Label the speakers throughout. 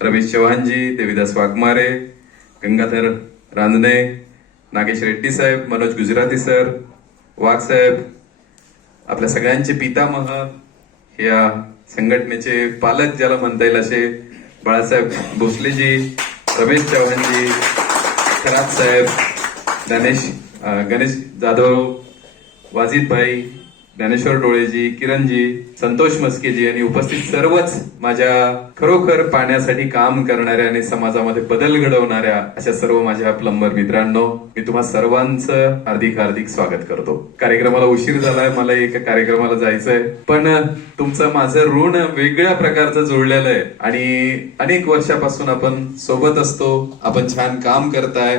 Speaker 1: रमेश चव्हाणजी देविदास वाघमारे गंगाधर रांजणे नागेश रेड्डी साहेब मनोज गुजराती सर वाघ साहेब आपल्या सगळ्यांचे पितामह या संघटनेचे पालक ज्याला म्हणता येईल असे बाळासाहेब भोसलेजी रमेश चव्हाणजी खराब साहेब गणेश गणेश जाधव वाजिद भाई ज्ञानेश्वर डोळेजी किरणजी संतोष मस्केजी आणि उपस्थित सर्वच माझ्या खरोखर पाण्यासाठी काम करणाऱ्या आणि समाजामध्ये बदल घडवणाऱ्या अशा सर्व माझ्या प्लंबर मित्रांनो मी तुम्हा सर्वांचं हार्दिक हार्दिक स्वागत करतो. कार्यक्रमाला उशीर झालाय मला एका कार्यक्रमाला जायचंय पण तुमचं माझं ऋण वेगळ्या प्रकारचं जोडलेलं आहे आणि अनेक वर्षापासून आपण सोबत असतो आपण छान काम करताय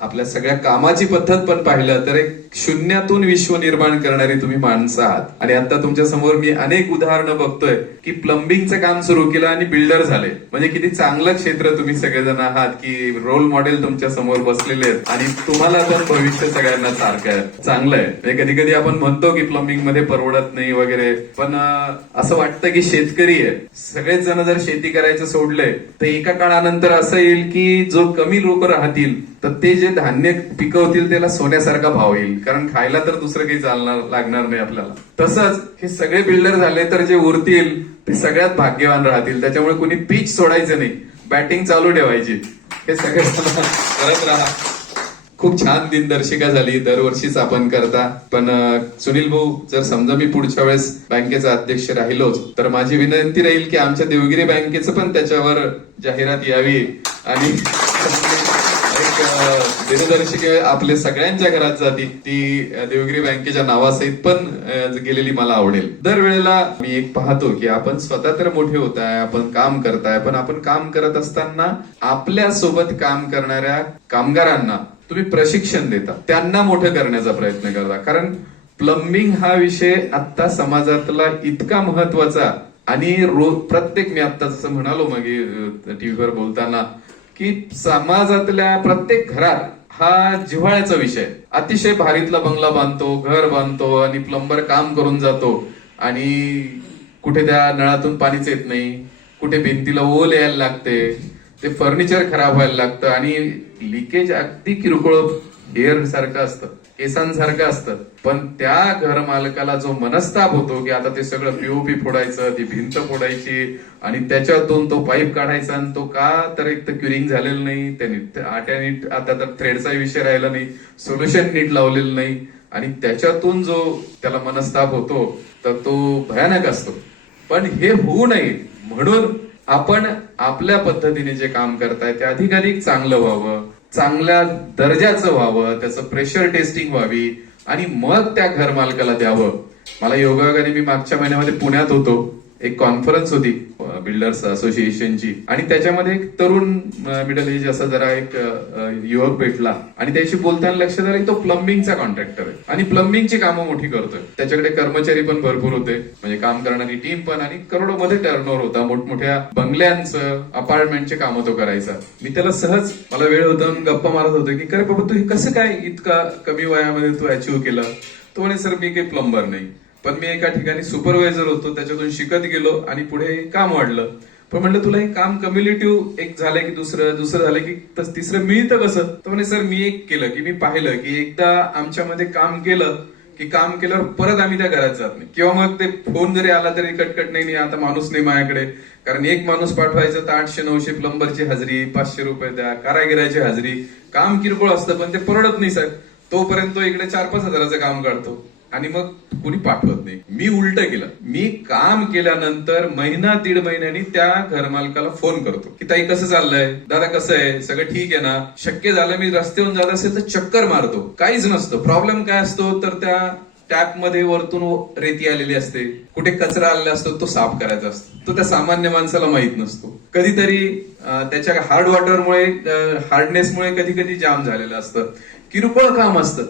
Speaker 1: आपल्या सगळ्या कामाची पद्धत पण पाहिलं तर एक शून्यातून विश्व निर्माण करणारी तुम्ही माणसं आहात. आणि आता तुमच्यासमोर मी अनेक उदाहरणं बघतोय की प्लंबिंगचं काम सुरू केलं आणि बिल्डर झाले. म्हणजे किती चांगलं क्षेत्र तुम्ही सगळेजण आहात की रोल मॉडेल तुमच्यासमोर बसलेले आहेत. आणि तुम्हाला पण भविष्य सगळ्यांना सारखं आहे. चांगलं आहे म्हणजे कधी कधी आपण म्हणतो की प्लंबिंगमध्ये परवडत नाही वगैरे. पण असं वाटतं की शेतकरी आहे. सगळेच जण जर शेती करायचं सोडले तर एका काळानंतर असं येईल की जो कमी लोक राहतील तर ते जे धान्य पिकवतील त्याला सोन्यासारखा भाव येईल. कारण खायला तर दुसरं काही चालणार लागणार नाही आपल्याला. तसंच हे सगळे बिल्डर झाले तर जे उरतील ते सगळ्यात भाग्यवान राहतील. त्याच्यामुळे कोणी पीच सोडायचं नाही. बॅटिंग चालू ठेवायची. हे सगळे करत राहा. खूप छान दिनदर्शिका झाली. दरवर्षीच आपण करता. पण सुनील भाऊ जर समजा मी पुढच्या वेळेस बँकेचा अध्यक्ष राहिलोच तर माझी विनंती राहील की आमच्या देवगिरी बँकेचं पण त्याच्यावर जाहिरात यावी. आणि एक आपले सगळ्यांच्या घरात जाती. ती देवगिरी बँकेच्या नावासहित पण गेलेली मला आवडेल. दरवेळेला मी एक पाहतो की आपण स्वतः तर मोठे होत आहे आपण काम करताय पण आपण काम करत असताना आपल्यासोबत काम करणाऱ्या कामगारांना तुम्ही प्रशिक्षण देता. त्यांना मोठं करण्याचा प्रयत्न करता. कारण प्लंबिंग हा विषय आता समाजातला इतका महत्त्वाचा आणि रोज प्रत्येक मी आता जसं म्हणालो मागे टीव्हीवर बोलताना की समाजातल्या प्रत्येक घरात हा जिव्हाळ्याचा विषय. अतिशय भारीतला बंगला बांधतो घर बांधतो आणि प्लंबर काम करून जातो. आणि कुठे त्या नळातून पाणीच येत नाही कुठे भिंतीला ओल यायला लागते ते फर्निचर खराब व्हायला लागतं आणि लिकेज अगदी किरकोळ हेअर सारखं असतं. केसांसारखं असतं. पण त्या घर मालकाला जो मनस्ताप होतो की आता ते सगळं पीओपी फोडायचं ती भिंत फोडायची आणि त्याच्यातून तो पाईप काढायचा आणि तो का तर एक तर क्युरिंग झालेलं नाही त्याने आट्या नीट आता तर थ्रेडचा विषय राहिला नाही सोल्युशन नीट लावलेलं नाही आणि त्याच्यातून जो त्याला मनस्ताप होतो तर तो भयानक असतो. पण हे होऊ नये. म्हणून आपण आपल्या पद्धतीने जे काम करताय ते अधिकाधिक चांगलं व्हावं. चांगल्या दर्जाचं व्हावं त्याचं प्रेशर टेस्टिंग व्हावी आणि मग त्या घरमालकाला द्यावं. मला योगायोगाने मी मागच्या महिन्यामध्ये पुण्यात होतो. एक कॉन्फरन्स होती. बिल्डर्स असोसिएशनची. आणि त्याच्यामध्ये एक तरुण मिडल एज असा जरा एक युवक भेटला. आणि त्याशी बोलताना लक्षात आलं की तो प्लंबिंगचा कॉन्ट्रॅक्टर आहे. आणि प्लंबिंगची कामं मोठी करतोय. त्याच्याकडे कर्मचारी पण भरपूर होते. म्हणजे काम करणारी टीम पण आणि करोडोमध्ये टर्नओव्हर होता. मोठमोठ्या बंगल्यांचं अपार्टमेंटचे कामं तो करायचा. मी त्याला सहज मला वेळ होता गप्पा मारत होतो की अरे बाबा तू हे कसं काय इतका कमी वयामध्ये तू अचीव्ह केलं? तो म्हणे सर मी काही प्लंबर नाही. पण मी एका ठिकाणी सुपरवायझर होतो त्याच्यातून शिकत गेलो आणि पुढे काम वाढलं. पण म्हणलं तुला हे काम कम्युनिटिव्ह एक झालंय की दुसरं दुसरं झालं की तिसरं मिळतं कसं? तर म्हणे सर मी एक केलं की मी पाहिलं की एकदा आमच्यामध्ये काम केलं की काम केल्यावर परत आम्ही त्या घरात जात नाही. किंवा मग ते फोन जरी आला तरी कटकट नाही नाही आता माणूस नाही माझ्याकडे. कारण एक माणूस पाठवायचं तर आठशे नऊशे प्लंबरची हजेरी पाचशे रुपये द्या कारागिराची हजेरी काम किरकोळ असतं पण ते परवडत नाही सर. तोपर्यंत तो इकडे चार पाच हजाराचं काम काढतो. आणि मग कोणी पाठवत नाही. मी उलट केलं. मी काम केल्यानंतर महिना दीड महिन्यांनी त्या घरमालकाला फोन करतो की ताई कसं चाललंय? दादा कसं आहे? सगळं ठीक आहे ना? शक्य झालं मी रस्त्यावरून जात असेल तर चक्कर मारतो. काहीच नसतं. प्रॉब्लेम काय असतो? तर त्या टॅपमध्ये वरतून रेती आलेली असते. कुठे कचरा आलेला असतो तो साफ करायचा असतो. तो त्या सामान्य माणसाला माहीत नसतो. कधीतरी त्याच्या हार्ड वॉटरमुळे हार्डनेसमुळे कधी कधी जाम झालेलं असतं. किरकोळ काम असतं.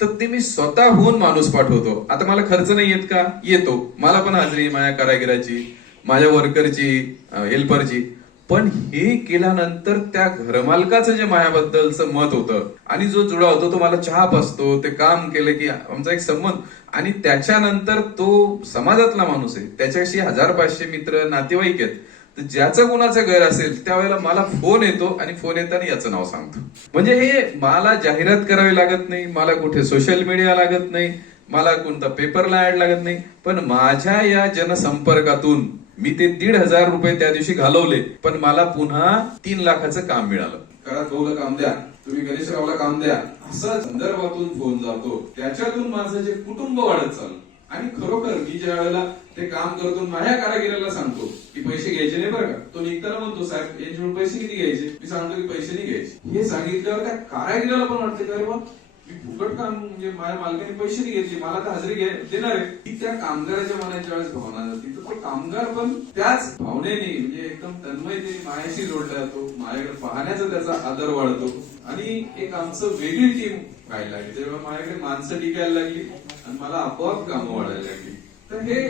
Speaker 1: तर ते मी स्वतःहून माणूस पाठवतो. आता मला खर्च नाही येत का? येतो. मला पण हाजरी माझ्या कारागिराची माझ्या वर्करची हेल्परची पण हे केल्यानंतर त्या घरमालकाचं जे मायाबद्दलचं मत होतं आणि जो जुळा होतो तो मला चहा असतो ते काम केलं की आमचा एक संबंध. आणि त्याच्यानंतर तो समाजातला माणूस आहे. त्याच्याशी हजार पाचशे मित्र नातेवाईक आहेत. तर ज्याचं कुणाचं घर असेल त्यावेळेला मला फोन येतो आणि फोन येताना याचं नाव सांगतो. म्हणजे हे मला जाहिरात करावी लागत नाही मला कुठे सोशल मीडिया लागत नाही मला कोणता पेपरला ऍड लागत नाही. पण माझ्या या जनसंपर्कातून मी ते दीड हजार रुपये त्या दिवशी घालवले पण मला पुन्हा तीन लाखाचं काम मिळालं. घरात भाऊला काम द्या. तुम्ही गणेशरावला काम द्या. असा संदर्भातून फोन जातो. त्याच्यातून माझं जे कुटुंब वाढत चाललं. आणि खरोखर मी ज्या वेळेला ते काम करतो माझ्या कारागिराला सांगतो की पैसे घ्यायचे नाही बरं का? तो निघताना म्हणतो साहेब यांच्याकडून पैसे किती घ्यायचे? मी सांगतो की पैसे नाही घ्यायचे. हे सांगितल्यावर त्या कारागिराला पण वाटते का अरे बा मी फुकट काम म्हणजे माझ्या मालकाने पैसे नाही घेतले मला तर हजेरी घे- देणार आहे. ती त्या कामगाराच्या मनाच्या वेळेस भावना जाते तर तो कामगार पण त्याच भावनेने म्हणजे एकदम तन्मयतेने मायाशी जोडला जातो माझ्याकडे पाहण्याचा त्याचा आदर वाढतो. आणि एक आमचं वेगळी टीम व्हायला लागली. तेव्हा माझ्याकडे माणसं टिकायला लागली आणि मला आपोआप कामं वाढायला लागली. तर हे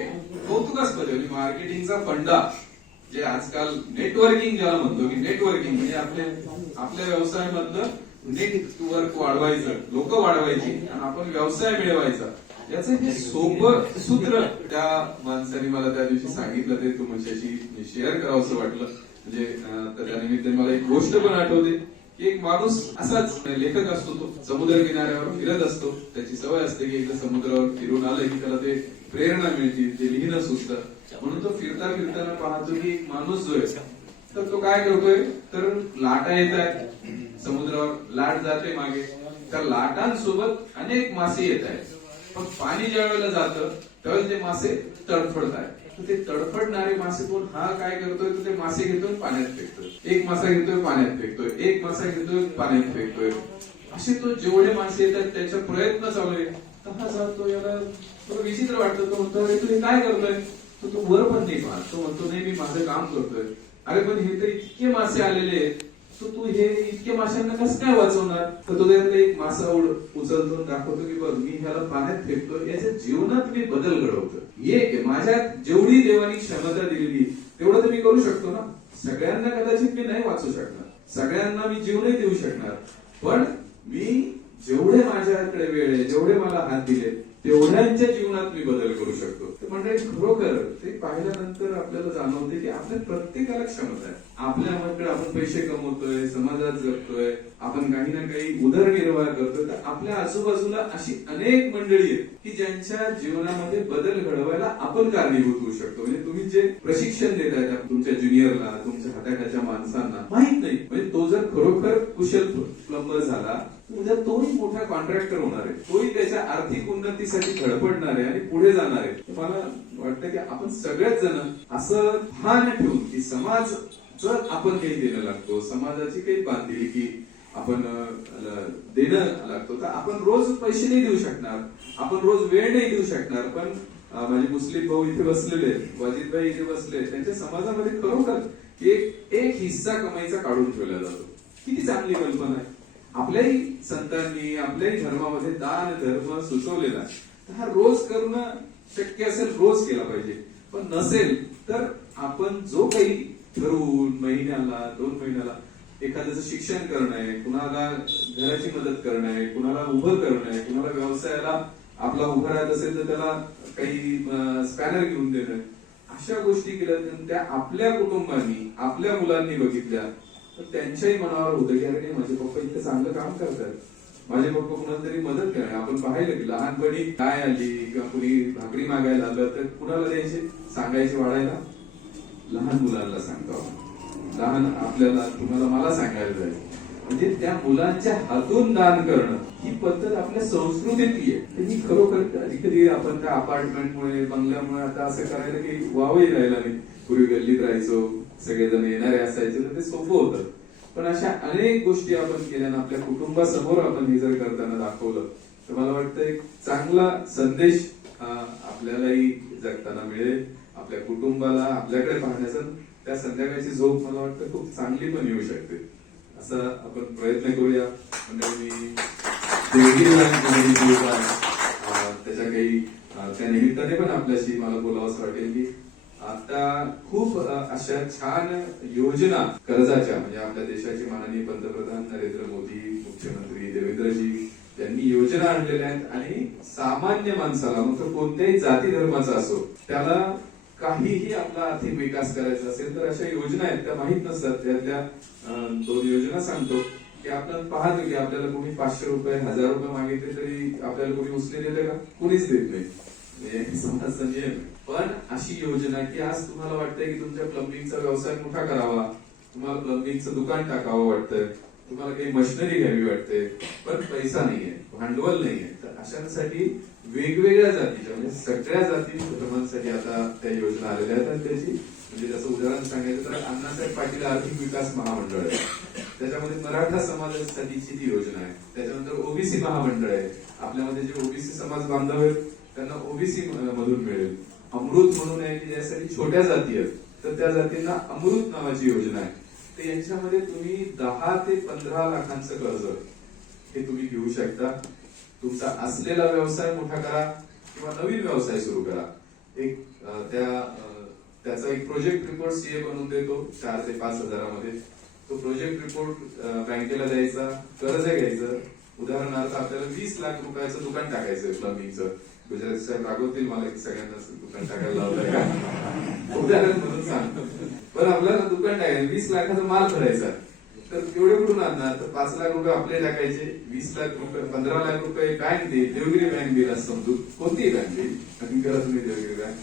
Speaker 1: कौतुकास्पद म्हणजे मार्केटिंगचा फंडा जे आजकाल नेटवर्किंग ज्याला म्हणतो की नेटवर्किंग म्हणजे आपल्या आपल्या व्यवसायामधलं नेटवर्क वाढवायचं लोक वाढवायची आणि आपण व्यवसाय मिळवायचा. याचं हे सोपं सूत्र त्या माणसाने मला त्या दिवशी सांगितलं. ते तुमच्याशी शेअर करावं वाटलं. म्हणजे तर त्या निमित्ताने मला एक गोष्ट पण आठवते. एक माणूस असाच लेखक असतो तो. समुद्र किनाऱ्यावर फिरत असतो. त्याची सवय असते की एकदा समुद्रावर फिरून आलं की त्याला ते प्रेरणा मिळते ते लिहिणं सुचतं. म्हणून तो फिरता फिरताना पाहतो की एक माणूस जो आहे तर तो काय करतोय? तर लाटा येत आहेत. समुद्रावर लाट जाते मागे. त्या लाटांसोबत अनेक मासे येत आहेत. पण पाणी ज्या वेळेला जातं त्यावेळेला ते मासे तडफडत आहेत. तर ते तडफडणारे मासे कोण? हा काय करतोय? तर ते मासे घेतोय पाण्यात फेकतोय. एक मासा घेतोय पाण्यात फेकतोय. एक मासा घेतोय पाण्यात फेकतोय. असे तो जेवढे मासे येतात त्याचा प्रयत्न चालू आहे. तसा हा जातो याला. थोडं विचित्र वाटतं. तो म्हणतो अरे तू हे काय करतोय? तो वर पण नाही पाहत. तो म्हणतो नाही मी माझं काम करतोय. अरे पण हे तर इतके मासे आलेले आहेत. तर तू हे इतके माशांना कसं काय वाचवणार? तर तो त्यातलं एक मासा उड- उचलतो दाखवतो की बघ मी ह्याला पाण्यात फेकतो याच्या जीवनात मी बदल घडवतो एक माझ्या माझ्यात जेवढी देवानी क्षमता दिलेली तेवढं तर मी करू शकतो ना? सगळ्यांना कदाचित मी नाही वाचू शकणार. सगळ्यांना मी जीवनही देऊ शकणार. पण मी जेवढे माझ्याकडे वेळ आहे जेवढे मला हात दिले तेवढ्यांच्या जीवनात मी बदल करू शकतो. म्हणजे खरोखर ते पाहिल्यानंतर आपल्याला जाणवते की आपल्या प्रत्येकाला क्षमता आहे. आपल्याकडे आपण पैसे कमवतोय समाजात जगतोय आपण काही ना काही उदरनिर्वाह करतोय तर आपल्या आजूबाजूला अशी अनेक मंडळी आहेत की ज्यांच्या जीवनामध्ये बदल घडवायला आपण कारणीभूत होऊ शकतो. म्हणजे तुम्ही जे प्रशिक्षण देत आहे तुमच्या ज्युनियरला तुमच्या हाताखाच्या माणसांना माहीत नाही. म्हणजे तो जर खरोखर कुशल प्लंबर झाला उद्या तोही मोठा कॉन्ट्रॅक्टर होणार आहे. तोही त्याच्या आर्थिक उन्नतीसाठी धडपडणार आहे आणि पुढे जाणार आहे. मला वाटतं की आपण सगळेच जण असं भान ठेवून की समाज जर आपण काही देणं लागतो समाजाची काही बांधिलकी आपण देणं लागतो तर आपण रोज पैसे नाही देऊ शकणार. आपण रोज वेळ नाही देऊ शकणार. पण माझे मुस्लिम भाऊ इथे बसलेले आहेत भाई इथे बसले त्यांच्या समाजामध्ये खरोखर एक एक हिस्सा कमाईचा काढून ठेवला जातो. किती चांगली कल्पना आहे. आपल्याही संतांनी आपल्याही धर्मामध्ये दान धर्म सुचवलेला आहे. तर हा रोज करणं शक्य असेल रोज केला पाहिजे. पण नसेल तर आपण जो काही ठरवून महिन्याला दोन महिन्याला एखाद्याचं शिक्षण करणं आहे कुणाला घराची मदत करणं आहे कुणाला उभं करणं आहे कुणाला व्यवसायाला आपला उभं राहत असेल तर त्याला काही स्पॅनर घेऊन देणं. अशा गोष्टी केल्या त्या आपल्या कुटुंबानी आपल्या मुलांनी बघितल्या. तर त्यांच्याही मनावर होतं की अरे माझे पप्पा इतकं चांगलं काम करतात. माझे पप्पा कुणाला तरी मदत करणे आपण पाहिलं की लहानपणी काय आली किंवा कुणी भाकरी मागायला आलं तर कुणाला द्यायचे? सांगायचे वाढायला? लहान मुलांना सांगतो लहान आपल्याला तुम्हाला मला सांगायला जायचं. म्हणजे त्या मुलांच्या हातून दान करणं ही पद्धत आपल्या संस्कृतीतली आहे. तर ही खरोखर कधी कधी आपण त्या अपार्टमेंटमुळे बंगल्यामुळे आता असं करायला काही वावही राहिला नाही. पूर्वी गल्लीत राहायचो सगळेजण येणारे असायचे तर ते सोपं होतं. पण अशा अनेक गोष्टी आपण केल्या आपल्या कुटुंबासमोर आपण हे जर करताना दाखवलं तर मला वाटतं एक चांगला संदेश आपल्यालाही जगताना मिळेल. आपल्या कुटुंबाला आपल्याकडे पाहण्याचा त्या संध्याकाळची झोप मला वाटतं खूप चांगली पण येऊ शकते. असा आपण प्रयत्न करूया. म्हणजे त्याच्या काही त्या निमित्ताने पण आपल्याशी मला बोलावं असं वाटेल की आता खूप अशा छान योजना कर्जाच्या म्हणजे आपल्या देशाचे माननीय पंतप्रधान नरेंद्र मोदी मुख्यमंत्री देवेंद्रजी त्यांनी योजना आणलेल्या आहेत आणि सामान्य माणसाला मग तो कोणत्याही जाती धर्माचा असो त्याला काहीही आपला आर्थिक विकास करायचा असेल तर अशा योजना आहेत. त्या माहीत नसतात. त्यातल्या दोन योजना सांगतो. की आपण पाहतो की आपल्याला कोणी पाचशे रुपये हजार रुपये मागितले तरी आपल्याला कोणी उचलेले का? कोणीच देत नाही. म्हणजे पण अशी योजना की आज तुम्हाला वाटतंय की तुमच्या प्लंबिंगचा व्यवसाय मोठा करावा तुम्हाला प्लंबिंगचं दुकान टाकावं वाटतंय तुम्हाला काही मशिनरी घ्यावी वाटते पण पैसा नाहीये भांडवल नाहीये. तर अशांसाठी वेगवेगळ्या जातीच्या म्हणजे सगळ्या जाती कुटुंबांसाठी आता त्या योजना आलेल्या आहेत. आणि त्याची म्हणजे जसं उदाहरण सांगायचं तर अण्णासाहेब पाटील आर्थिक विकास महामंडळ आहे. त्याच्यामध्ये मराठा समाजासाठीची ती योजना आहे. त्याच्यानंतर ओबीसी महामंडळ आहे. आपल्यामध्ये जे ओबीसी समाज बांधव आहेत त्यांना ओबीसी मधून मिळेल. अमृत म्हणून आहे की ज्यासाठी छोट्या जाती आहेत तर त्या जातींना अमृत नावाची योजना आहे. तर यांच्यामध्ये तुम्ही दहा ते पंधरा लाखांचं कर्ज हे तुम्ही घेऊ शकता. तुमचा असलेला व्यवसाय मोठा करा किंवा नवीन व्यवसाय सुरू करा. एक त्या त्याचा एक प्रोजेक्ट रिपोर्ट सीए बनवून देतो चार ते पाच हजारामध्ये. तो प्रोजेक्ट रिपोर्ट बँकेला द्यायचा कर्ज घ्यायचं. उदाहरणार्थ आपल्याला वीस लाख रुपयाचं दुकान टाकायचं प्लंबिंगचं म्हणजे गुजरात साहेब रागवतील मला की सगळ्यांना दुकान टाकायला लावलं उदाहरण म्हणून सांगतो. पण आपल्याला दुकान टाकायचं वीस लाखाचा माल भरायचा. तर एवढे कुठून आणणार? तर पाच लाख रुपये आपले टाकायचे वीस लाख रुपये पंधरा लाख रुपये बँक देईल देवगिरी बँक देईल असं समजू कोणतीही बँक देईल नक्की करा देवगिरी बँक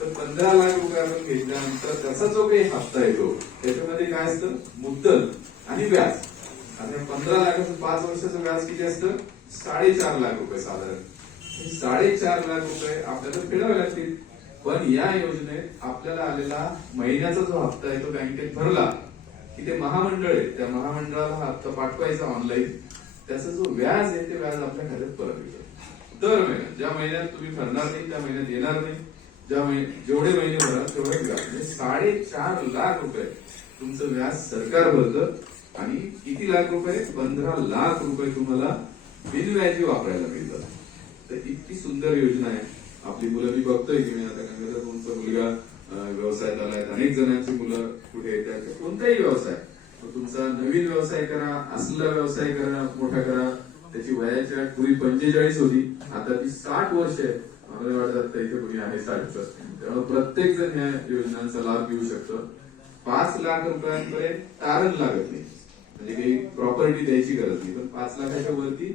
Speaker 1: तर पंधरा लाख रुपये आपण घेतल्यानंतर त्याचा जो काही हप्ता येतो त्याच्यामध्ये काय असतं? मुद्दल आणि व्याज. आता पंधरा लाखाचं पाच वर्षाचं व्याज किती असतं? साडेचार लाख रुपये साधारण. साडेचार लाख रुपये आपल्याला फेडावे लागतील. पण या योजनेत आपल्याला आलेला महिन्याचा जो हप्ता आहे तो बँकेत भरला की ते महामंडळ आहे. त्या महामंडळाला हा हप्ता पाठवायचा ऑनलाईन त्याचा जो व्याज आहे ते व्याज आपल्या खात्यात परत येतं. दर महिन्यात ज्या महिन्यात तुम्ही भरणार नाही त्या महिन्यात येणार नाही. ज्या जेवढे महिने भराल तेवढे व्याज. म्हणजे साडेचार लाख रुपये तुमचं व्याज सरकार भरतं. आणि किती लाख रुपये? पंधरा लाख रुपये तुम्हाला बिनव्याजी वापरायला मिळतात तर इतकी सुंदर योजना आहे. आपली मुलं मी बघतोय की मी आता गंगाधर कोणचा मुलगा व्यवसायात आलाय अनेक जणांची मुलं कुठे येतात. तर कोणताही व्यवसाय तुमचा नवीन व्यवसाय करा असला व्यवसाय करा मोठा करा. त्याची वयाची अट पूर्वी पंचेचाळीस होती. आता ती साठ वर्ष आहे. मला वाटत आता इथे कोणी आहे साठचं त्यामुळे प्रत्येक जण या योजनांचा लाभ घेऊ शकतो. पाच लाख रुपयांपर्यंत तारण लागत नाही. म्हणजे काही प्रॉपर्टी द्यायची गरज नाही. पण पाच लाखाच्या वरती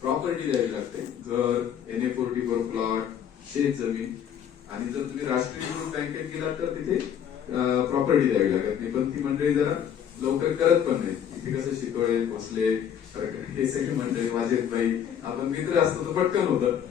Speaker 1: प्रॉपर्टी द्यावी लागते. घर N A forty four plot शेत जमीन. आणि जर तुम्ही राष्ट्रीयकृत बँकेत गेलात तर तिथे प्रॉपर्टी द्यावी लागत नाही पण ती मंडळी जरा लवकर करत पण नाही. इथे कसं शिकवले भोसले हे सगळे मंडळी वाजेत भाई. आपण मित्र असतो तर पटकन होतं.